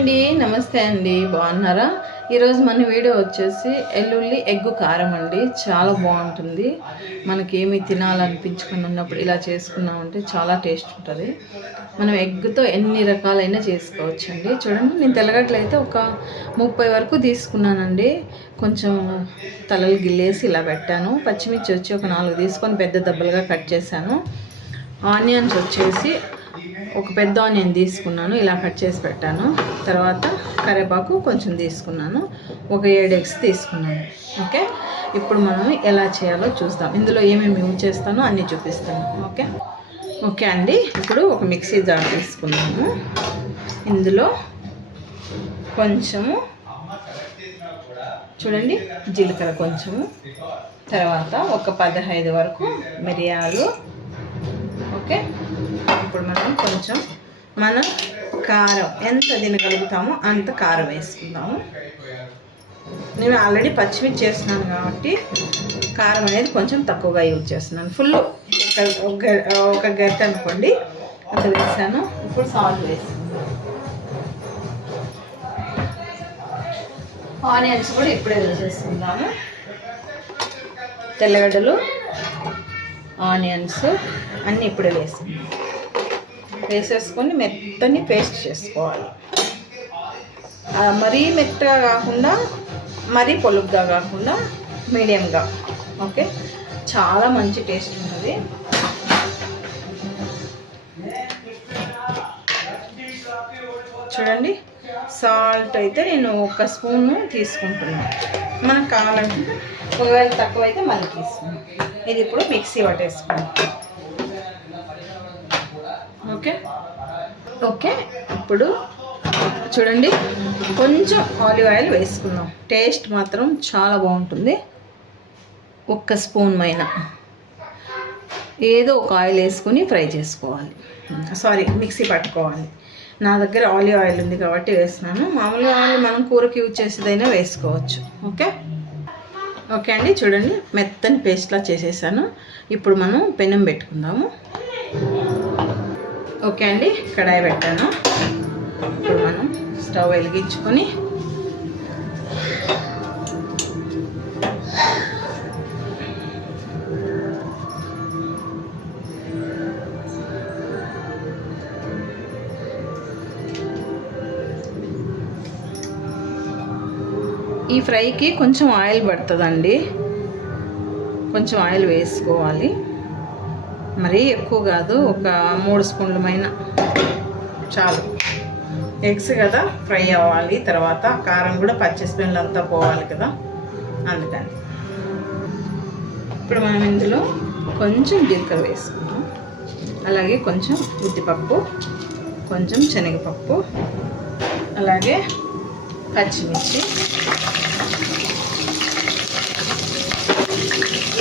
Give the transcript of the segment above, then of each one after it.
అండి నమస్తే అండి బాగున్నారా? ఈరోజు మన వీడియో వచ్చేసి ఎల్లుల్లి ఎగ్గు కారం అండి చాలా బాగుంటుంది. మనకి ఏమి తినాలనిపించుకుని ఉన్నప్పుడు ఇలా చేసుకున్నామంటే చాలా టేస్ట్ ఉంటుంది. మనం ఎగ్గుతో ఎన్ని రకాలైనా చేసుకోవచ్చండి. చూడండి నేను తెల్లగట్లయితే ఒక ముప్పై వరకు తీసుకున్నానండి. కొంచెం తలలు గిల్లేసి ఇలా పెట్టాను. పచ్చిమిర్చి వచ్చి ఒక నాలుగు తీసుకొని పెద్ద దెబ్బలుగా కట్ చేశాను. ఆనియన్స్ వచ్చేసి ఒక పెద్ద ఆనియన్ తీసుకున్నాను ఇలా కట్ చేసి పెట్టాను. తర్వాత కరివేపాకు కొంచెం తీసుకున్నాను. ఒక ఏడు ఎగ్స్ తీసుకున్నాను. ఓకే? ఇప్పుడు మనం ఎలా చేయాలో చూస్తాం ఇందులో ఏమేమి యూజ్ చేస్తానో అన్నీ చూపిస్తాను. ఓకే? ఓకే అండి. ఇప్పుడు ఒక మిక్సీ జార్ తీసుకున్నాము ఇందులో కొంచెము చూడండి జీలకర్ర కొంచెము. తర్వాత ఒక పదహైదు వరకు మిరియాలు. ఓకే? ఇప్పుడు మనం కొంచెం మనం కారం ఎంత తినగలుగుతామో అంత కారం వేసుకుందాము. నేను ఆల్రెడీ పచ్చిమిర్చి చేస్తున్నాను కాబట్టి కారం అనేది కొంచెం తక్కువగా యూజ్ చేస్తున్నాను. ఫుల్ ఒక ఒక గరిట అనుకోండి. అంత వేసాను. ఇప్పుడు సాల్ట్ వేసుకుందాం. ఆనియన్స్ కూడా ఇప్పుడే వేసేసుకుందాము. తెల్లగడ్డలు ఆనియన్స్ అన్నీ ఇప్పుడే వేసుకుందాం. వేసేసుకొని మెత్తని పేస్ట్ చేసుకోవాలి. మరీ మెత్తగా కాకుండా మరీ పొలుగ్గా కాకుండా మీడియంగా. ఓకే? చాలా మంచి టేస్ట్ ఉంటుంది. చూడండి సాల్ట్ అయితే నేను ఒక స్పూను తీసుకుంటున్నాను మనకు కావాలంటే ఒకవేళ తక్కువ అయితే మళ్ళీ తీసుకున్నాం ఇది ఇప్పుడు మిక్సీ పట్టేసుకున్నాం ఓకే? ఓకే ఇప్పుడు చూడండి. కొంచెం ఆలివ్ ఆయిల్ వేసుకుందాం. టేస్ట్ మాత్రం చాలా బాగుంటుంది. ఒక్క స్పూన్ మైన. ఏదో ఒక ఆయిల్ వేసుకొని ఫ్రై చేసుకోవాలి. సారీ మిక్సీ పట్టుకోవాలి. నా దగ్గర ఆలివ్ ఆయిల్ ఉంది కాబట్టి వేస్తున్నాను. మామూలుగా ఆయిల్ మనం కూరకి యూజ్ చేసేదైనా వేసుకోవచ్చు. ఓకే? ఓకే అండి చూడండి. మెత్తని పేస్ట్లా చేసేసాను. ఇప్పుడు మనం పెనం పెట్టుకుందాము. ఓకే అండి కడాయి పెట్టాను. ఇప్పుడు మనం స్టవ్ వెలిగించుకొని ఈ ఫ్రైకి కొంచెం ఆయిల్ పడుతుందండి. కొంచెం ఆయిల్ వేసుకోవాలి. మరీ ఎక్కువ కాదు ఒక మూడు స్పూన్ల పైన చాలు. ఎగ్స్ కదా ఫ్రై అవ్వాలి తర్వాత కారం కూడా పచ్చి స్పూన్లు అంతా పోవాలి కదా అందుకని. ఇప్పుడు మనం ఇందులో కొంచెం జీలకర్ర వేసుకుందాం. అలాగే కొంచెం ఉద్దిపప్పు కొంచెం శనగపప్పు అలాగే పచ్చిమిర్చి.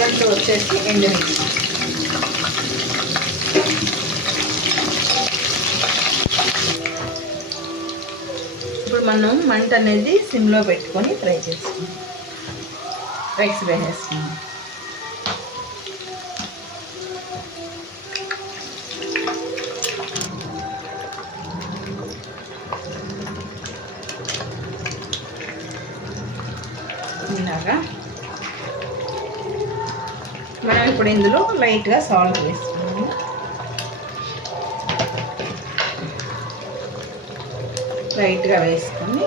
రెండు వచ్చేసి ఎండుమిర్చి. మనం మంట అనేది సిమ్లో పెట్టుకొని ఫ్రై చేసుకుందాం. రైస్ వేసేసుకుందాం. ఇలాగా. మనం ఇప్పుడు ఇందులో లైట్గా సాల్ట్ చేస్తాం లైట్గా వేసుకొని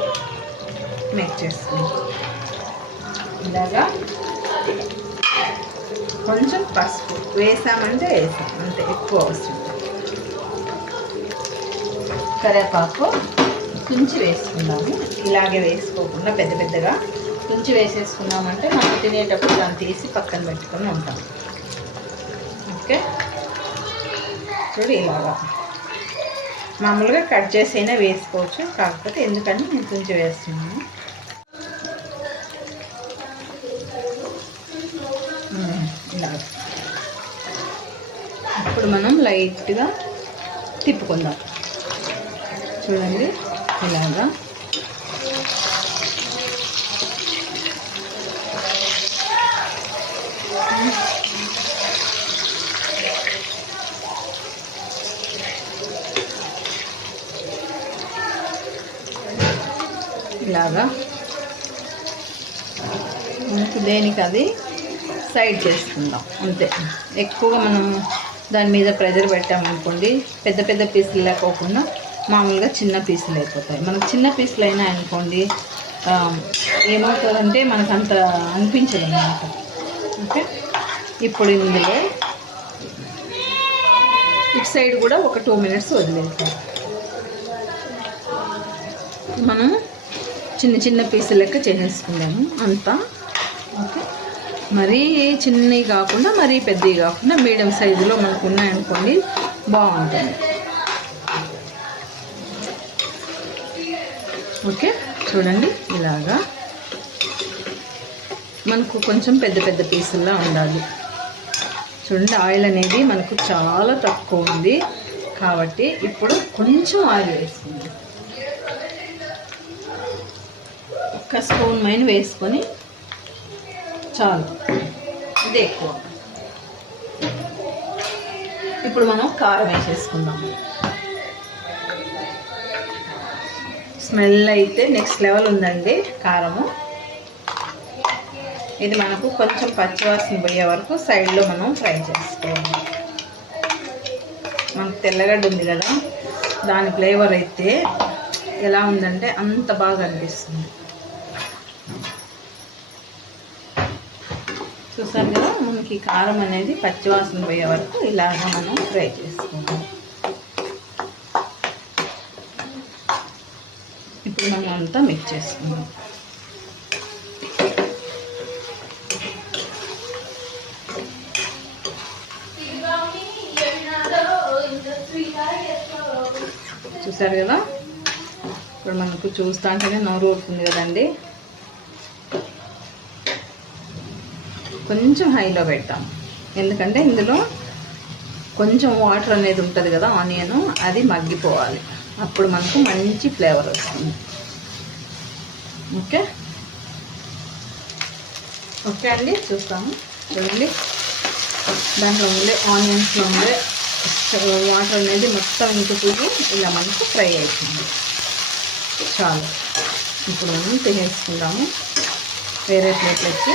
మిక్స్ చేసుకుంటాం ఇలాగా కొంచెం పసుపు వేసామంటే వేసాం అంతే ఎక్కువ అవసరం కరివేపాకు తుంచి వేసుకుందాము. ఇలాగే వేసుకోకుండా పెద్ద పెద్దగా తుంచి వేసేసుకున్నామంటే మనం తినేటప్పుడు దాన్ని తీసి పక్కన పెట్టుకొని ఉంటాం. ఓకే? చూడు ఇలాగా. మామూలుగా కట్ చేసి అయినా వేసుకోవచ్చు. కాకపోతే ఎందుకని నేను తుంచి వేస్తున్నాను. ఉమ్, ఇప్పుడు మనం లైట్గా తిప్పుకుందాం. చూడండి. ఇలాగా. ఇలాగా. మనకు దేనికి అది? సైడ్ చేసుకుందాం. అంతే. ఎక్కువగా మనం దాని మీద ప్రెజర్ పెట్టామనుకోండి పెద్ద పెద్ద పీసులు లేకోకుండా మామూలుగా చిన్న పీసులు అయిపోతాయి. మనకు చిన్న పీసులు అయినా అనుకోండి ఏమవుతుందంటే మనకు అంత అనిపించదు అన్నమాట. ఓకే? ఇప్పుడు ఇందులో ఇటు సైడ్ కూడా ఒక టూ మినిట్స్ వదిలేస్తాం మనం చిన్న చిన్న పీసులు లెక్క చేసేసుకుందాము. అంతా. ఓకే. మరీ చిన్నవి కాకుండా మరీ పెద్దవి కాకుండా మీడియం సైజులో మనకు ఉన్నాయనుకోండి బాగుంటుంది. ఓకే. చూడండి ఇలాగా. మనకు కొంచెం పెద్ద పెద్ద పీసుల్లా ఉండాలి. చూడండి ఆయిల్ అనేది మనకు చాలా తక్కువ ఉంది. కాబట్టి ఇప్పుడు కొంచెం ఆయిల్ వేసుకుందాం. ఒక్క స్పూన్ మైన వేసుకొని చాలు. ఇది ఎక్కువ. ఇప్పుడు మనం కారం వేసేసుకుందాం. స్మెల్ అయితే నెక్స్ట్ లెవెల్ ఉందండి కారము. ఇది మనకు కొంచెం పచ్చివాసన పోయే వరకు సైడ్లో మనం ఫ్రై చేసుకోవాలి. మనకు తెల్లగడ్డ ఉంది కదా దాని ఫ్లేవర్ అయితే ఎలా ఉందంటే అంత బాగా అనిపిస్తుంది. చూసారు కదా మనకి కారం అనేది పచ్చివాసన పోయే వరకు ఇలాగ మనం ఫ్రై చేసుకుంటాం. ఇప్పుడు మనం అంతా మిక్స్ చేసుకుందాం. చూసారు కదా? ఇప్పుడు మనకు చూస్తా అంటేనే నోరు ఊరుతుంది కదండి. కొంచెం హైలో పెడతాం. ఎందుకంటే ఇందులో కొంచెం వాటర్ అనేది ఉంటుంది కదా ఆనియన్ అది మగ్గిపోవాలి. అప్పుడు మనకు మంచి ఫ్లేవర్ వస్తుంది. ఓకే? ఓకే అండి చూస్తాము. చూడండి. దాంట్లో ఉండే ఆనియన్స్లో ఉండే వాటర్ అనేది మొత్తం ఇంకుతుంది ఇలా మనకు ఫ్రై అవుతుంది చాలు. ఇప్పుడు మనం తినేసుకుందాము. వేరే ప్లేట్లకి